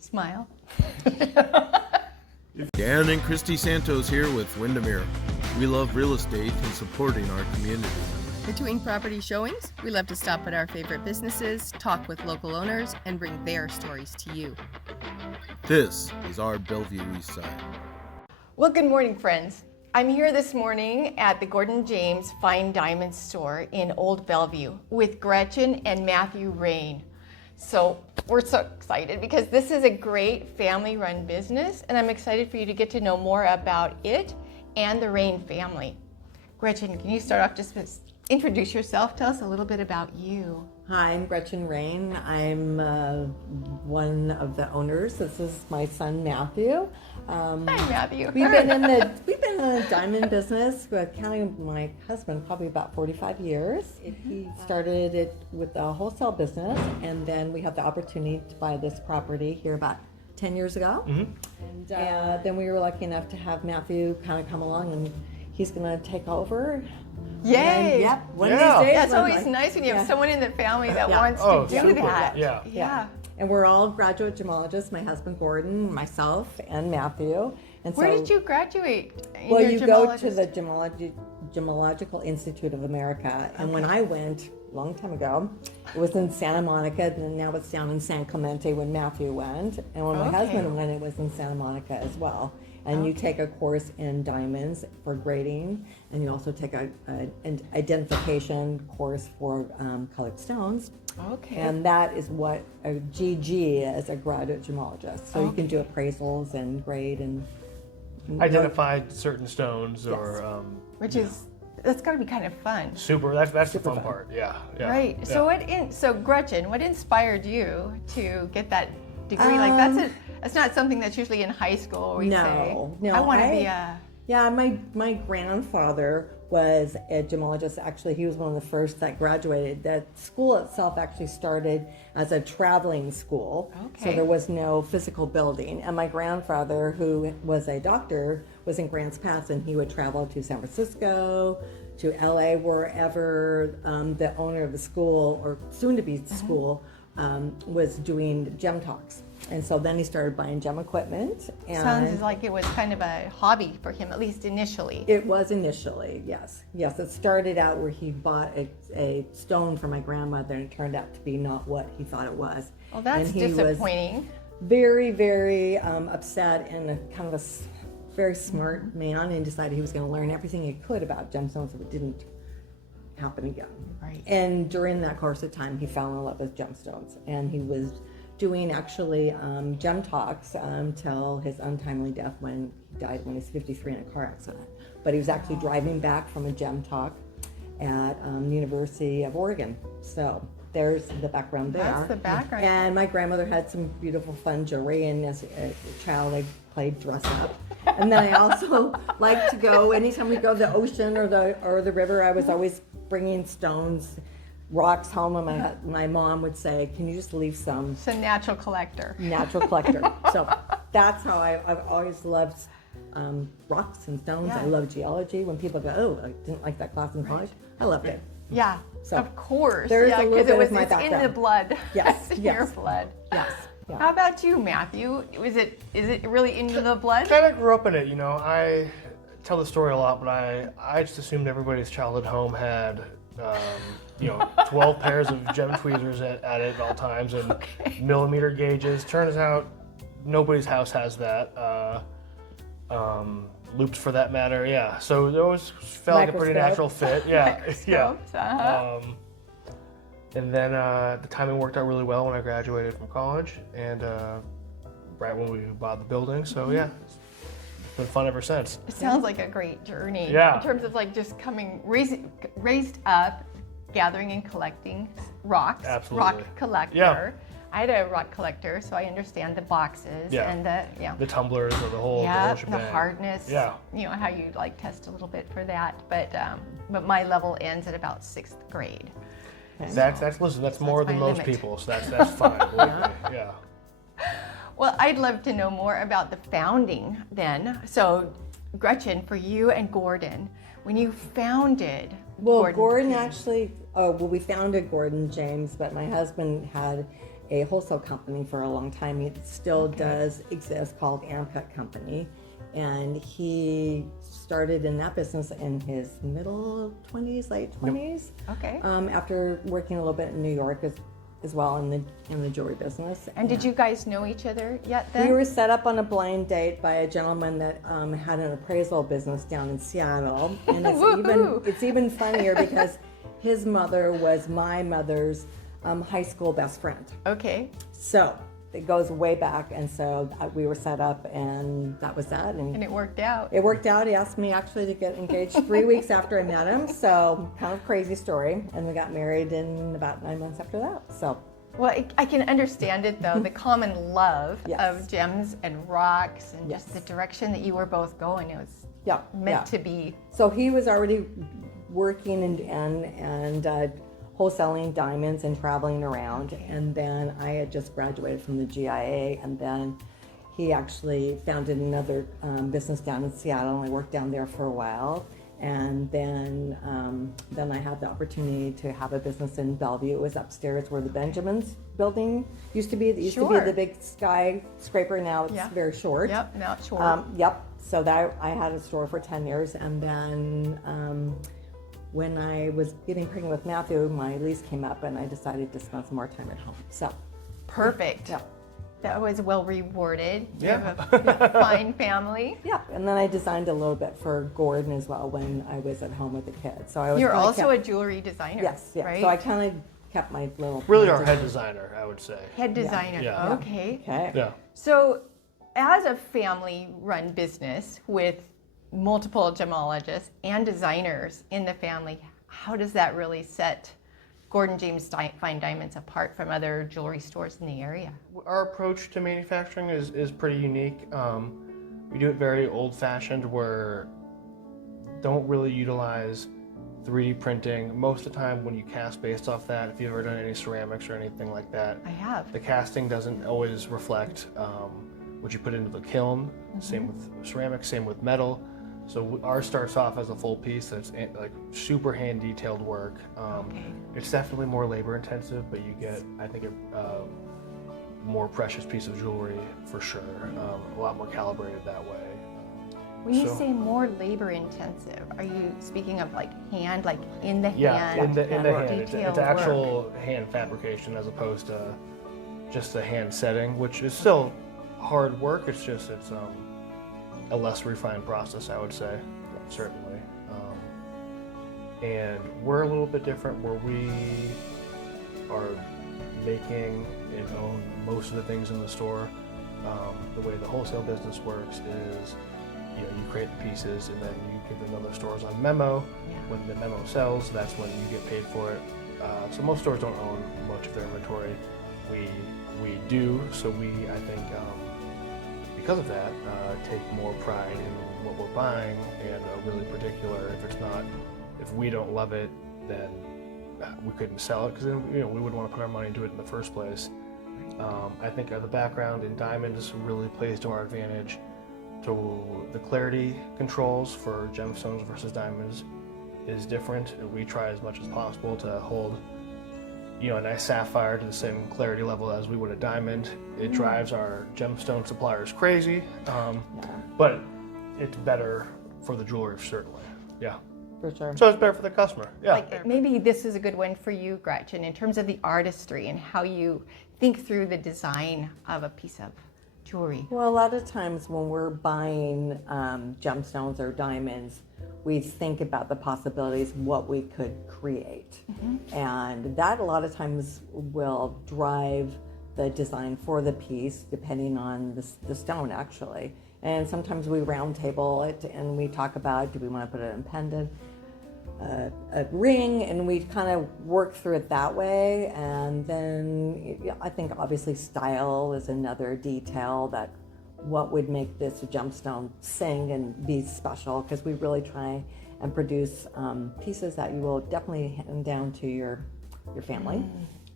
Smile. Dan and Christy Santos here with Windermere. We love real estate and supporting our community. Between property showings, we love to stop at our favorite businesses, talk with local owners, and bring their stories to you. This is our Bellevue East Side. Well, good morning, friends. I'm here this morning at the Gordon James Fine Diamond Store in Old Bellevue with Gretchen and Matthew Raine. So we're so excited because this is a great family-run business, and I'm excited for you to get to know more about it and the Raine family. Gretchen, can you start off just introduce yourself? Tell us a little bit about you. Hi, I'm Gretchen Raine. I'm one of the owners. This is my son Matthew. Hi, Matthew. We've been in the diamond business, counting my husband, probably about 45 years. He started it with a wholesale business, and then we had the opportunity to buy this property here about 10 years ago. And then we were lucky enough to have Matthew kind of come along, and he's going to take over. Yay! Yep. One of these days. Yeah, it's always nice when you have someone in the family that wants to do super. that. Yeah. And we're all graduate gemologists. My husband Gordon, myself, and Matthew. And Where so, did you graduate? Well, you go to the Gemological Institute of America, and when I went a long time ago, it was in Santa Monica, and now it's down in San Clemente when Matthew went, and when my husband went, it was in Santa Monica as well. And you take a course in diamonds for grading, and you also take an identification course for colored stones. Okay. And that is what a GG is, a graduate gemologist. So you can do appraisals and grade and Identified certain stones or Which is, that's got to be kind of fun. super. That's the Super fun fun. part. Yeah. Right. Yeah. So Gretchen, what inspired you to get that degree? Like that's not something that's usually in high school. We say, No. I want to be a. Yeah, my grandfather was a gemologist. Actually, he was one of the first that graduated. That school itself actually started as a traveling school. Okay. So there was no physical building. And my grandfather, who was a doctor, was in Grants Pass, and he would travel to San Francisco, to LA, wherever the owner of the school, or soon-to-be school, was doing gem talks. And so then he started buying gem equipment. And Sounds like it was kind of a hobby for him, at least initially. it was initially, yes. Yes, it started out where he bought a stone for my grandmother, and it turned out to be not what he thought it was. Well, that's And he was disappointing. very, very upset, and a kind of very smart man, and decided he was going to learn everything he could about gemstones so it didn't happen again. Right. And during that course of time, he fell in love with gemstones, and he was doing actually gem talks till his untimely death when he died when he was 53 in a car accident. But he was actually driving back from a gem talk at University of Oregon. So there's the background there. That's the background. And my grandmother had some beautiful fun jewelry, and as a child I played dress up. And then I also like to go, anytime we go to the ocean or the river, I was always bringing stones, rocks home, and my mom would say, "Can you just leave some?" It's a natural collector. Natural collector. So that's how I've always loved rocks and stones. Yeah. I love geology. When people go, "Oh, I didn't like that class in college," I loved it. Yeah, So, of course. there's a little because bit of my it's in the background. blood. Yes, It's in yes. your blood. Yes. Yeah. How about you, Matthew? Is it really in the blood? Kind of grew up in it. You know, I tell the story a lot, but I just assumed everybody's childhood home had 12 pairs of gem tweezers at it at all times and millimeter gauges. Turns out nobody's house has that. Loops for that matter, yeah. So those felt like a pretty natural fit, yeah, yeah. Uh-huh. And then the timing worked out really well when I graduated from college, and right when we bought the building. So yeah, it's been fun ever since. It sounds like a great journey. Yeah. In terms of like just raised up, gathering and collecting rocks. Absolutely. Rock collector. Yeah. I had a rock collector, so I understand the boxes and the tumblers or the whole the shebang. hardness. Yeah. You know how you like test a little bit for that, but my level ends at about 6th grade. That's more than my most limit. people, so that's fine. Yeah. Well, I'd love to know more about the founding then. So, Gretchen, for you and Gordon, when you founded Well, Gordon James. actually, we founded Gordon James, but my husband had a wholesale company for a long time. It still does exist, called Amcut Company. And he started in that business in his middle 20s, late 20s. Okay. After working a little bit in New York as well in the jewelry business. And did you guys know each other yet then? We were set up on a blind date by a gentleman that had an appraisal business down in Seattle. And it's even funnier because his mother was my mother's high school best friend. Okay. So it goes way back, and so we were set up, and that was that. And it worked out. It worked out. He asked me actually to get engaged 3 weeks after I met him, so kind of crazy story. And we got married in about 9 months after that. So. Well, I can understand it though, the common love Yes. of gems and rocks and Yes. just the direction that you were both going. It was Yeah, meant to be. So he was already working and wholesaling diamonds and traveling around. And then I had just graduated from the GIA, and then he actually founded another business down in Seattle, and I worked down there for a while. And then I had the opportunity to have a business in Bellevue. It was upstairs where the Benjamins building used to be. It used to be the big skyscraper. Now it's very short. Yep, now it's short. Yep. So that I had a store for 10 years, and then when I was getting pregnant with Matthew, my lease came up, and I decided to spend some more time at home. So Perfect. yeah. That was well rewarded. You Yeah. have a fine family. Yeah, and then I designed a little bit for Gordon as well when I was at home with the kids. So I was You're kinda also kept, a jewelry designer. yes, yeah. Right? So I kind of kept my little Really our head designer, I would say. Head designer. Yeah. Okay. Okay. Yeah. So, as a family-run business with multiple gemologists and designers in the family, how does that really set Gordon James Fine Diamonds apart from other jewelry stores in the area? Our approach to manufacturing is pretty unique. We do it very old-fashioned, where don't really utilize 3D printing. Most of the time when you cast based off that, if you've ever done any ceramics or anything like that, I have. the casting doesn't always reflect what you put into the kiln. Same with ceramics, same with metal. So ours starts off as a full piece that's like super hand detailed work. It's definitely more labor intensive, but you get, I think, a more precious piece of jewelry for sure. A lot more calibrated that way. When you So- say more labor intensive, are you speaking of like hand, like in the Yeah, hand? in the hand. It's detailed actual hand fabrication as opposed to just the hand setting, which is still hard work. It's just a less refined process, I would say, certainly. And we're a little bit different, where we are making and own most of the things in the store. The way the wholesale business works is, you create the pieces and then you give them to other stores on memo. Yeah. When the memo sells, that's when you get paid for it. So most stores don't own much of their inventory. We do, so we, I think, because of that, take more pride in what we're buying and are really particular. If we don't love it, then we couldn't sell it, because then we wouldn't want to put our money into it in the first place. I think the background in diamonds really plays to our advantage. So the clarity controls for gemstones versus diamonds is different. We try as much as possible to hold a nice sapphire to the same clarity level as we would a diamond. It drives our gemstone suppliers crazy, but it's better for the jewelry, certainly. Yeah. For sure. So it's better for the customer. Yeah. Like maybe this is a good one for you, Gretchen, in terms of the artistry and how you think through the design of a piece of jewelry. Well, a lot of times when we're buying gemstones or diamonds, we think about the possibilities, what we could create. And that a lot of times will drive the design for the piece, depending on the stone, actually. And sometimes we round table it and we talk about, do we want to put it in pendant, a ring, and we kind of work through it that way. And then I think obviously style is another detail, that what would make this gemstone sing and be special, because we really try and produce pieces that you will definitely hand down to your family.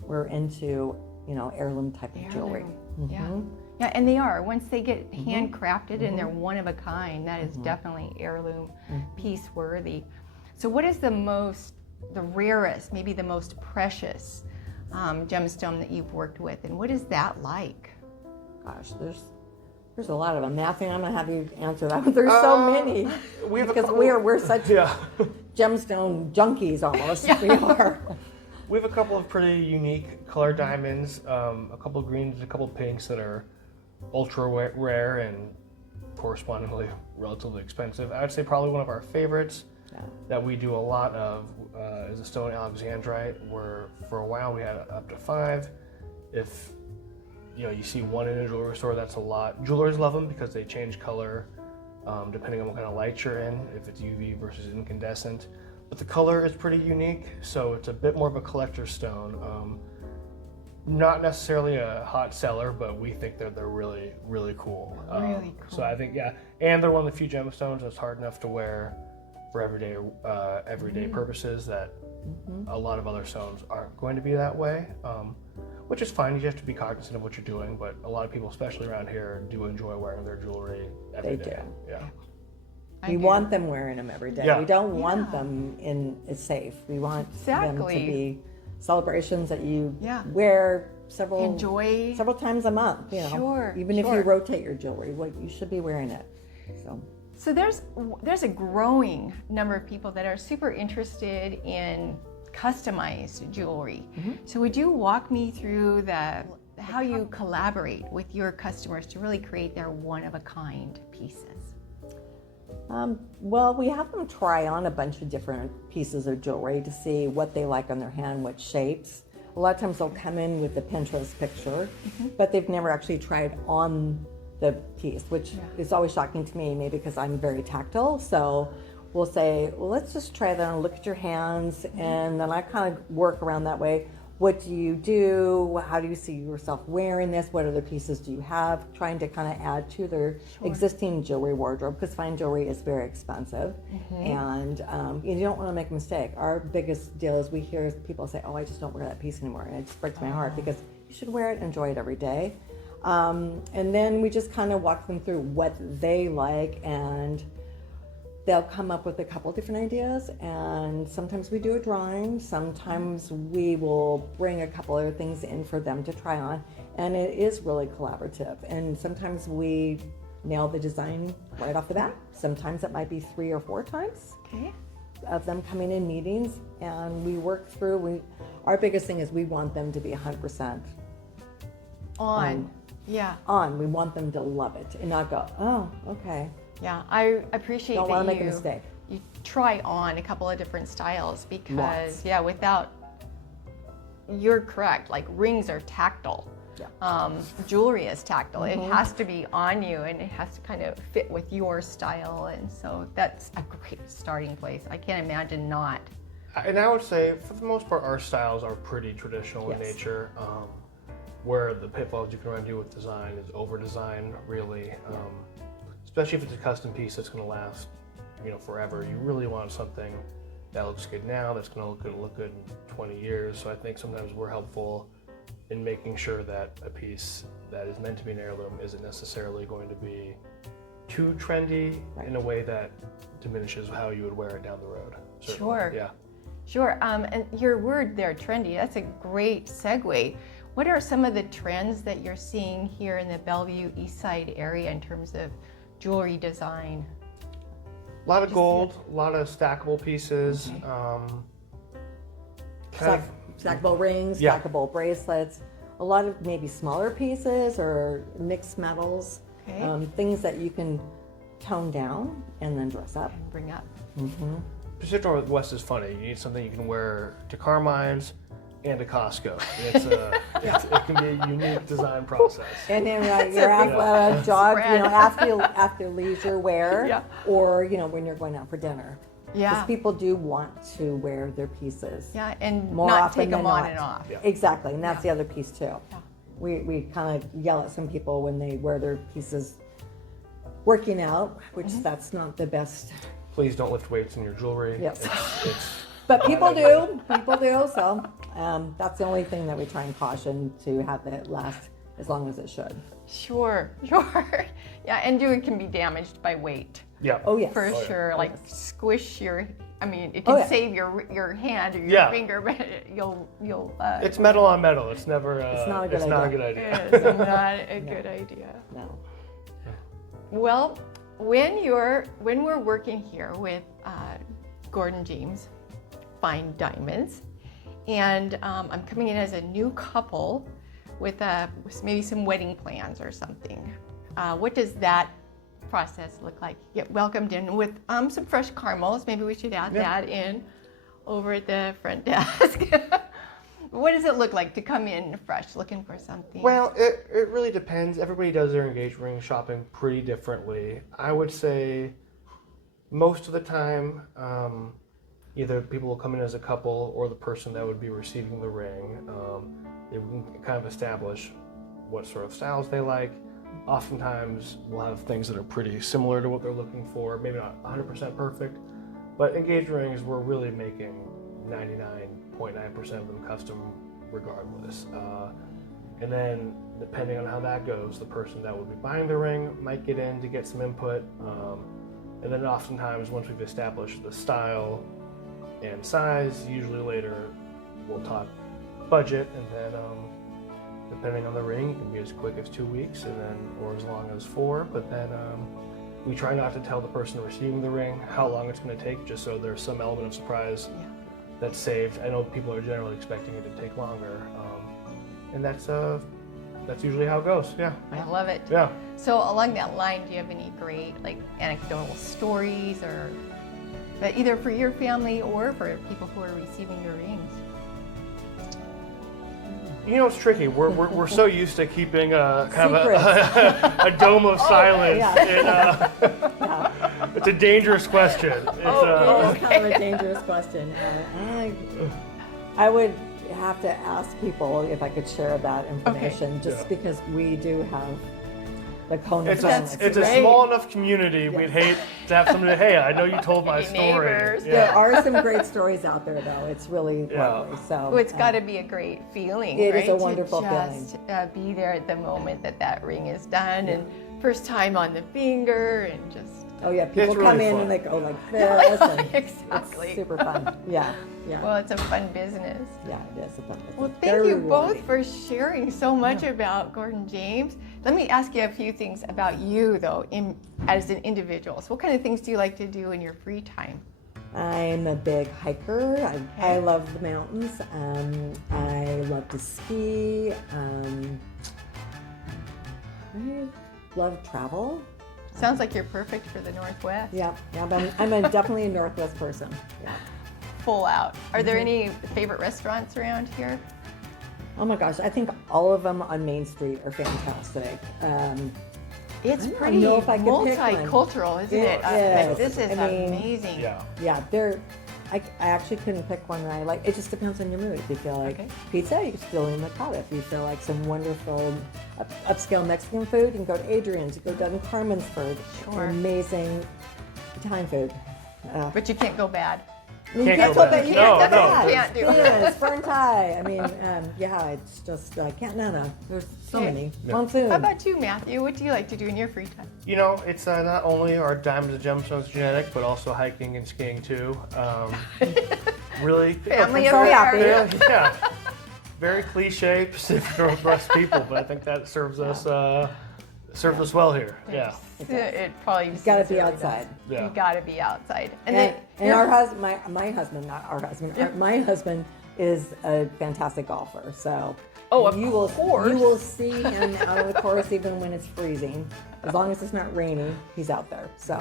We're into heirloom type of jewelry. Yeah, and they are. Once they get handcrafted and they're one of a kind, that is definitely heirloom piece worthy. So what is the rarest, maybe the most precious gemstone that you've worked with, and what is that like? Gosh, there's a lot of them. Matthew, I'm gonna have you answer that. There's so many We have a because couple, we're such yeah. gemstone junkies almost. We are. We have a couple of pretty unique color diamonds, a couple of greens, a couple of pinks that are ultra rare and correspondingly relatively expensive. I would say probably one of our favorites that we do a lot of is a stone alexandrite, where for a while we had up to 5. If you see one in a jewelry store, that's a lot. Jewelers love them because they change color depending on what kind of light you're in, if it's UV versus incandescent. But the color is pretty unique, so it's a bit more of a collector's stone. Not necessarily a hot seller, but we think that they're really, really cool. Really cool. So I think, and they're one of the few gemstones that's hard enough to wear for everyday purposes that a lot of other stones aren't going to be that way, which is fine. You have to be cognizant of what you're doing, but a lot of people, especially around here, do enjoy wearing their jewelry every day. They do. Yeah. We want them wearing them every day. Yeah. We don't want them in a safe. We want them to be celebrations that you wear several times a month. Sure, even if you rotate your jewelry, you should be wearing it. So there's a growing number of people that are super interested in customized jewelry. So would you walk me through how you collaborate with your customers to really create their one-of-a-kind pieces? Well, we have them try on a bunch of different pieces of jewelry to see what they like on their hand, what shapes. A lot of times they'll come in with a Pinterest picture, but they've never actually tried on the piece, which is always shocking to me, maybe because I'm very tactile. So we'll say, well, let's just try that and look at your hands, and then I kind of work around that way. What do you do? How do you see yourself wearing this? What other pieces do you have? Trying to kind of add to their existing jewelry wardrobe, because fine jewelry is very expensive, and you don't want to make a mistake. Our biggest deal is we hear people say, "Oh, I just don't wear that piece anymore," and it just breaks my heart, because you should wear it, enjoy it every day. And then we just kind of walk them through what they like, and they'll come up with a couple different ideas, and sometimes we do a drawing, sometimes we will bring a couple other things in for them to try on, and it is really collaborative. And sometimes we nail the design right off the bat. Sometimes it might be 3 or 4 times of them coming in meetings, and we work through. Our biggest thing is we want them to be 100% on. We want them to love it and not go, oh, okay. Yeah, I appreciate Don't want to make a mistake. You try on a couple of different styles, because you're correct, like rings are tactile. Jewelry is tactile. It has to be on you, and it has to kind of fit with your style, and so that's a great starting place. I can't imagine not. And I would say, for the most part, our styles are pretty traditional in nature. Where the pitfalls you can run into with design is over-design, really. Especially if it's a custom piece that's going to last, forever. You really want something that looks good now, that's going to look good in 20 years. So I think sometimes we're helpful in making sure that a piece that is meant to be an heirloom isn't necessarily going to be too trendy in a way that diminishes how you would wear it down the road. Certainly. Sure. Yeah. Sure. And your word there, trendy, that's a great segue. What are some of the trends that you're seeing here in the Bellevue East Side area in terms of jewelry design? A lot of gold, a lot of stackable pieces. Stackable rings, stackable bracelets, a lot of maybe smaller pieces or mixed metals, things that you can tone down and then dress up. And bring up. Pacific Northwest is funny. You need something you can wear to Carmine's and to Costco. It can be a unique design process. And then you're out jog, after leisure wear, or when you're going out for dinner. Because people do want to wear their pieces. And more not often take them than on not. and off. Exactly, and that's the other piece too. We kind of yell at some people when they wear their pieces working out, which that's not the best. Please don't lift weights in your jewelry. Yes. It's But people do, so that's the only thing that we try and caution, to have it last as long as it should. Sure. Yeah, and it can be damaged by weight. Yeah. Oh, yes. for yeah. sure. Like Yes. squish your. I mean, it Oh, can yeah. save your hand or your Yeah. finger, but you'll. It's metal on metal. It's never. It's not a good Not a idea. good idea. It's not a good idea. No. Well, when we're working here with Gordon James Fine Diamonds, and I'm coming in as a new couple with maybe some wedding plans or something. What does that process look like? Get welcomed in with some fresh caramels. Maybe we should add that in over at the front desk. What does it look like to come in fresh, looking for something? Well, it really depends. Everybody does their engagement ring shopping pretty differently. I would say most of the time, either people will come in as a couple or the person that would be receiving the ring. They can kind of establish what sort of styles they like. Oftentimes, we'll have things that are pretty similar to what they're looking for, maybe not 100% perfect, but engagement rings, we're really making 99.9% of them custom regardless. And then, depending on how that goes, the person that would be buying the ring might get in to get some input. And then oftentimes, once we've established the style and size, usually later we'll talk budget, and then depending on the ring, it can be as quick as 2 weeks, and then or as long as 4. But then we try not to tell the person receiving the ring how long it's going to take, just so there's some element of surprise that's saved. I know people are generally expecting it to take longer, and that's usually how it goes. Yeah. I love it. Yeah. So along that line, do you have any great anecdotal stories or that either for your family or for people who are receiving your rings? You know, it's tricky. We're so used to keeping a kind of a dome of silence. Yeah. And, it's a dangerous question. It's, It is kind of a dangerous question. I would have to ask people if I could share that information, just because we do have the cone of silence. It's a small enough community. We'd hate to have somebody, hey, I know you told my story. Neighbors. There are some great stories out there, though. It's really lovely. So Well, it's got to be a great feeling, It right? is a wonderful to just, be there at the moment that ring is done, and first time on the finger, and just. oh yeah, people really come in fun. and they go like this, and Exactly. it's super fun. Yeah. Well, it's a fun business. Yeah, it is a fun business. Well, thank Very you both rewarding. for sharing so much about Gordon James. Let me ask you a few things about you, though, as an individual. So what kind of things do you like to do in your free time? I'm a big hiker. I love the mountains. I love to ski. I love travel. Sounds like you're perfect for the Northwest. Yeah, but I'm definitely a Northwest person. Yeah. Full out. Are there any favorite restaurants around here? Oh my gosh, I think all of them on Main Street are fantastic. It's I don't pretty know if I could pick one. multicultural, isn't it? It is. This is I mean, amazing. Yeah. I actually couldn't pick one that I like. It just depends on your mood. If you feel like pizza, you can still in Mikado. If you feel like some wonderful upscale Mexican food, you can go to Adrian's, you go down to Carmen's-ford. Sure. Amazing Italian food. But you can't go bad. You Can't can't go go back. back. You No, can't go no. back. Can't do it. Yes, fern tie. I mean, it's just, I can't, no. There's so many. Monsoon. How about you, Matthew? What do you like to do in your free time? You know, it's not only our diamonds and gemstones genetic, but also hiking and skiing too. Really, Family so affair. happy. yeah, very cliche Pacific Northwest people, but I think that serves us well here. Yeah, It probably Got to be sincerely outside. yeah. You got to be outside. And our husband, my husband, not our husband, my husband is a fantastic golfer. So of you course. will see him out on the course even when it's freezing. As long as it's not raining, he's out there. So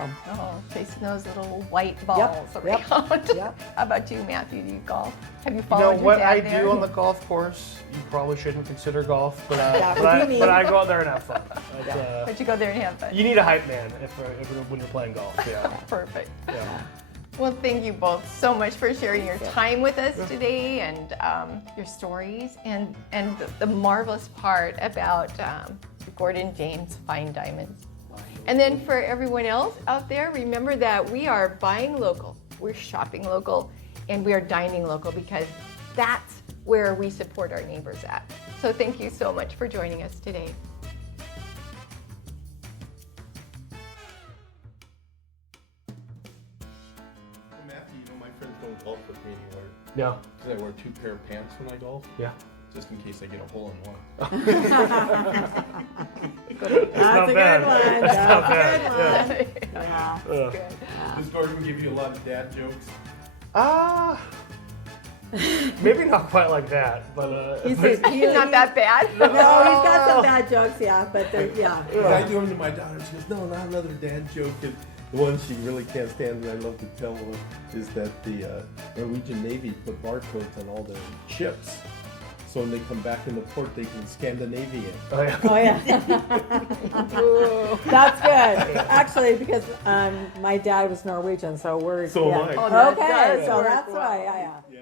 chasing those little white balls Yep. around. Yep. How about you, Matthew? Do you golf? Have you You followed know your what dad I there? do on the golf course? You probably shouldn't consider golf, but That would be me. but I go out there and have fun. But you go there and have fun. You need a hype man when you're playing golf. Yeah. Perfect. Yeah. Well, thank you both so much for sharing your time with us today, and your stories, and the marvelous part about Gordon James Fine Diamonds. And then for everyone else out there, remember that we are buying local, we're shopping local, and we are dining local, because that's where we support our neighbors at. So thank you so much for joining us today. golf with me anymore. Yeah. Because I wear 2 pair of pants when I golf. Yeah. Just in case I get a hole in one. That's a bad. good one. That's not That's a bad. good one. Yeah. Does Gordon give you a lot of dad jokes? Maybe not quite like that, but He's Not that bad. No, he's got some bad jokes, yeah, but yeah. I do them to my daughter. She goes, no, not another dad joke. And the one she really can't stand, and I love to tell her, is that the Norwegian Navy put barcodes on all their ships. So when they come back in the port, they can Scandinavian. oh yeah. Oh yeah. That's good. Actually, because my dad was Norwegian, so we're So am I. Oh, that okay. does So work that's well. why. Yeah.